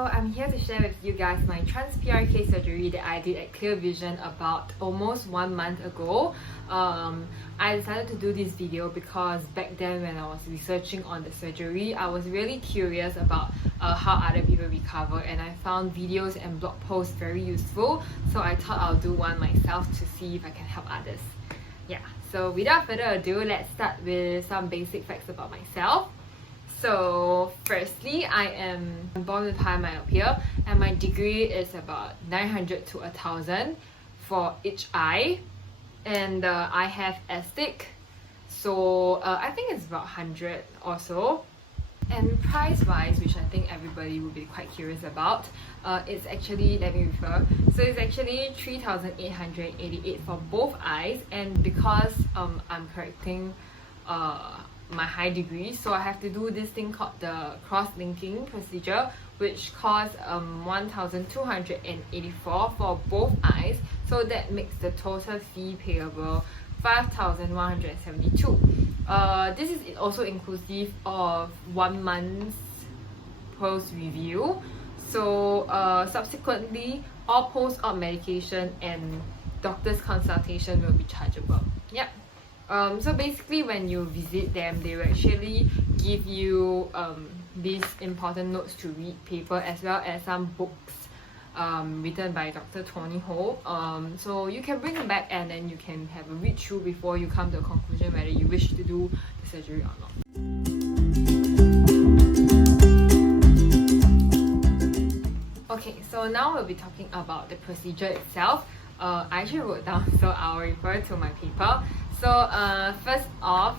So I'm here to share with you guys my TransPRK surgery that I did at Clear Vision about almost 1 month ago. I decided to do this video because back then when I was researching on the surgery, I was really curious about how other people recover, and I found videos and blog posts very useful, so I thought I'll do one myself to see if I can help others. Yeah, so without further ado, let's start with some basic facts about myself. So firstly, I am born with high myopia and my degree is about 900 to 1000 for each eye, and I have astig, so I think it's about 100 or so. And price wise, which I think everybody would be quite curious about, it's actually, let me refer, so it's actually 3,888 for both eyes, and because I'm correcting my high degree, so I have to do this thing called the cross-linking procedure, which costs 1,284 for both eyes, so that makes the total fee payable 5,172. This is also inclusive of 1 month's post review, so subsequently all post-op medication and doctor's consultation will be chargeable. Yep. So basically when you visit them, they will actually give you these important notes to read paper, as well as some books written by Dr. Tony Ho. So you can bring it back and then you can have a read through before you come to a conclusion whether you wish to do the surgery or not. Okay, so now we'll be talking about the procedure itself. I actually wrote down, so I'll refer to my paper. So first off,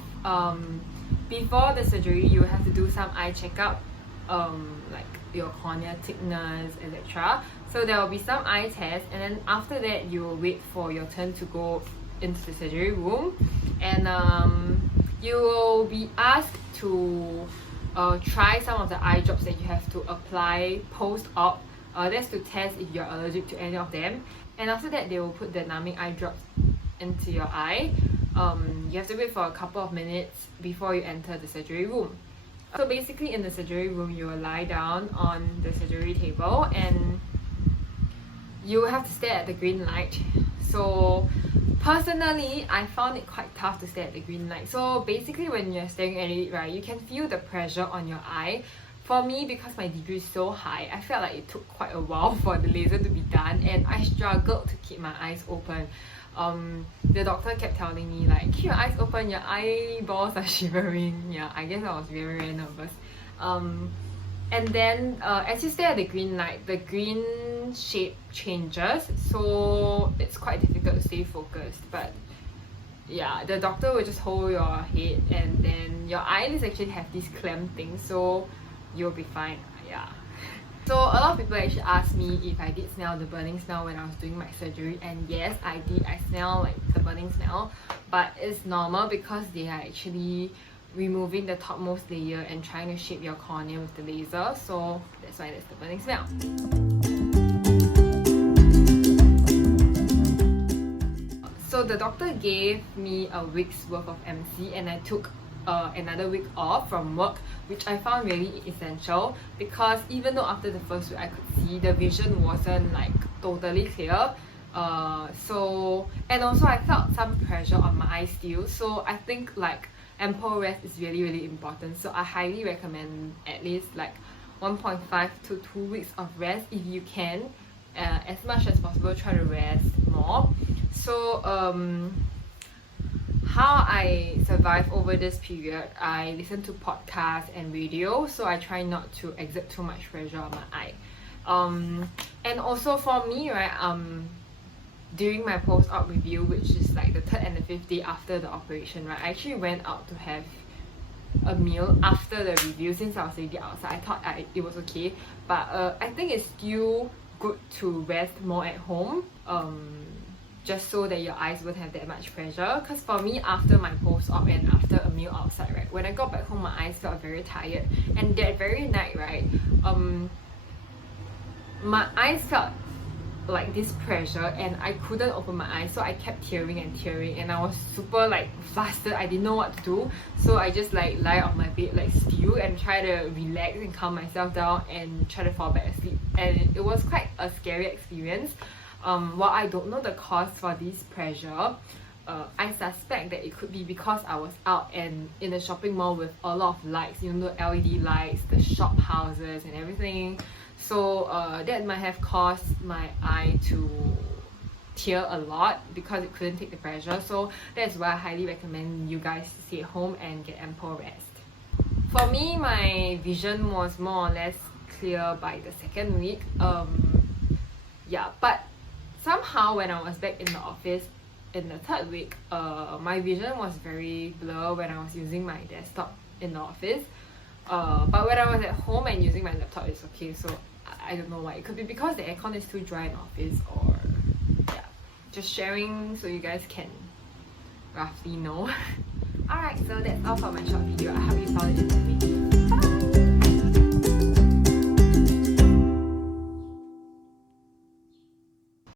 before the surgery, you have to do some eye checkup, like your cornea thickness, etc. So there will be some eye tests, and then after that, you will wait for your turn to go into the surgery room, and you will be asked to try some of the eye drops that you have to apply post-op. That's to test if you're allergic to any of them. And after that, they will put the numbing eye drops into your eye. You have to wait for a couple of minutes before you enter the surgery room. So basically in the surgery room, you will lie down on the surgery table and you have to stare at the green light. So personally, I found it quite tough to stare at the green light. So basically when you're staring at it, right, you can feel the pressure on your eye. For me, because my degree is so high, I felt like it took quite a while for the laser to be done, and I struggled to keep my eyes open. The doctor kept telling me like, keep your eyes open, your eyeballs are shivering. Yeah, I guess I was very, very nervous. And then as you stare at the green light, the green shape changes, so it's quite difficult to stay focused. But yeah, the doctor will just hold your head, and then your eyelids actually have this clamp thing, so you'll be fine. Yeah. So a lot of people actually asked me if I did smell the burning smell when I was doing my surgery, and yes, I did. I smell like the burning smell, but it's normal because they are actually removing the topmost layer and trying to shape your cornea with the laser, so that's why there's the burning smell. So the doctor gave me a week's worth of MC, and I took another week off from work, which I found really essential because even though after the first week I could see the vision wasn't like totally clear, and also I felt some pressure on my eyes still, so I think like ample rest is really, really important. So I highly recommend at least like 1.5 to 2 weeks of rest if you can. As much as possible, try to rest more. So how I survive over this period, I listen to podcasts and radio, so I try not to exert too much pressure on my eye. And also for me, right, during my post-op review, which is like the 3rd and the 5th day after the operation, right, I actually went out to have a meal after the review. Since I was already outside, I thought it was okay, but I think it's still good to rest more at home, just so that your eyes won't have that much pressure. Because for me, after my post-op and after a meal outside, right, when I got back home, my eyes felt very tired, and that very night, right, my eyes felt like this pressure and I couldn't open my eyes, so I kept tearing and I was super like flustered. I didn't know what to do, so I just like lie on my bed like still and try to relax and calm myself down and try to fall back asleep, and it was quite a scary experience. While I don't know the cause for this pressure, I suspect that it could be because I was out and in a shopping mall with a lot of lights, you know, the LED lights, the shop houses and everything. So that might have caused my eye to tear a lot because it couldn't take the pressure. So that's why I highly recommend you guys to stay at home and get ample rest. For me, my vision was more or less clear by the second week. Yeah, but somehow when I was back in the office in the third week, my vision was very blur when I was using my desktop in the office. But when I was at home and using my laptop, it's okay. So I don't know why. It could be because the aircon is too dry in office, or yeah, just sharing so you guys can roughly know. Alright, so that's all for my short video. I hope you found it informative.